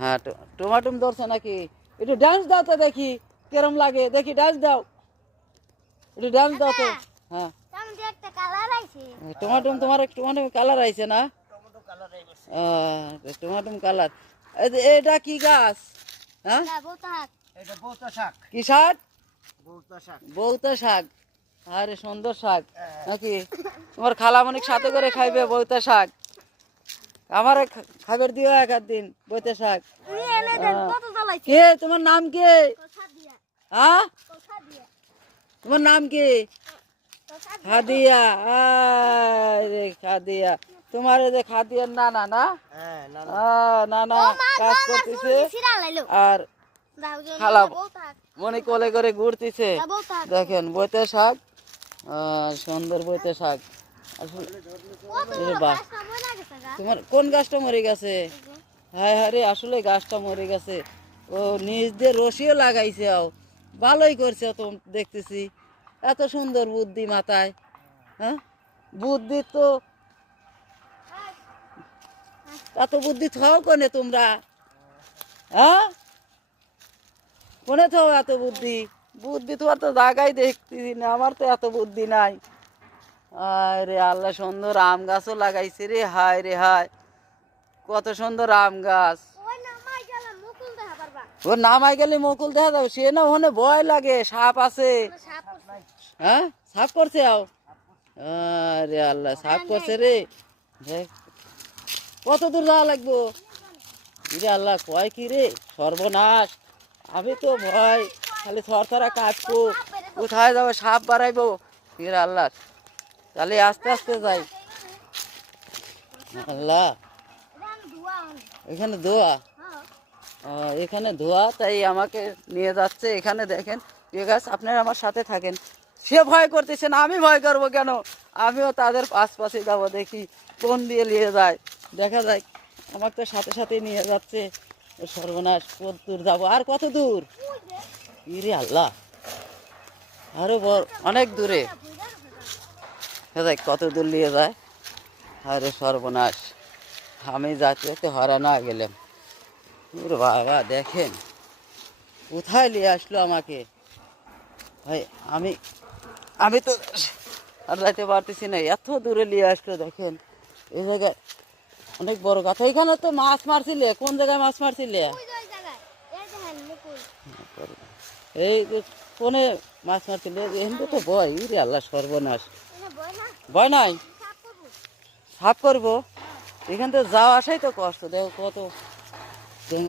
হ্যাঁ টমাটম ধরছে নাকি? একটু ডান্স দাও তো দেখি কেরম লাগে, দেখি ডান্স দাও, একটু ডান্স দাও তো। হ্যাঁ টমাটম, তোমার টমাটম কালার আইছে না? টমাটম কালার। এটা কি গাছ? হ্যাঁ কি শাক? বউতা শাক। আরে সুন্দর শাক নাকি? তোমার খালামণিক সাথে করে খাইবে বউতা শাক, আমারে খাবার দিও এক আধ দিন বউতা শাক। কে তোমার নাম কে? হ্যাঁ তোমার নাম কি? খাদিয়া। আরে খাদিয়া, তোমার যে খাদিয়ার নানা না? নানা কাজ করতেছে আর খালা মনে কোলে করে ঘুরতেছে। দেখেন বইতে শাক, সুন্দর বইতে শাক। বাহ, তোমার কোন গাছটা মরে গেছে? হ্যাঁ হ্যাঁ রে, আসলে গাছটা মরে গেছে। ও নিজ দিয়ে রশিও লাগাইছে, ভালোই করছে তো দেখতেছি। এত সুন্দর বুদ্ধি মাথায়, হ্যাঁ বুদ্ধি তো, এত বুদ্ধি থাও কোনে তোমরা? হ্যাঁ কোনে থাও এত বুদ্ধি? বুদ্ধি তোমার তো জায়গায় দেখতেছি না, আমার তো এত বুদ্ধি নাই। আরে আল্লাহ, সুন্দর আম গাছও লাগাইছে রে, হায় রে হায়, কত সুন্দর আম গাছ। ও নামাই গেলে মুকুল দেখা যাবে, সে না ওখানে ভয় লাগে, সাপ আছে। হ্যাঁ সাপ করছে আরে আল্লাহ, সাপ করছে রে। কত দূর যাওয়া লাগবো রে? আল্লাহ কয় কি রে, সর্বনাশ। আমি তো ভয়, খালি থরথরা কাটবো, কোথায় যাবো, সাপ বাড়াইবো রে আল্লাহ। তাহলে আস্তে আস্তে যাই। আল্লাহ এখানে ধোয়া, এখানে ধোয়া, তাই আমাকে নিয়ে যাচ্ছে। এখানে দেখেন এ গাছ, আপনারা আমার সাথে থাকেন। সে ভয় করতেছে না, আমি ভয় করবো কেন? আমিও তাদের পাশে যাবো, দেখি কোন দিয়ে নিয়ে যায়, দেখা যায়। আমার তো সাথে সাথে নিয়ে যাচ্ছে। সর্বনাশ, কত দূর যাবো, আর কত দূর? ইরে আল্লাহ, আরো অনেক দূরে, কত দূর নিয়ে যায়। আরে সর্বনাশ, আমি যাতে হারানো গেলাম। বাবা দেখেন কোথায় নিয়ে আসলো আমাকে। ভাই আমি আমি তো আর যাইতে পারতেছি না, এত দূরে নিয়ে আসলো। দেখেন এই জায়গায় অনেক বড় কথা। এখানে তো মাছ মারছিলে, কোন জায়গায় মাছ মারছিলে? এই যে কোনে মাছ মারছিলে? এখানে তো ভয়, রে আল্লাহ সর্বনাশ। ভয় নাই, সাফ করবো। এখান থেকে যাওয়া আসাই তো কষ্ট, দেখো কত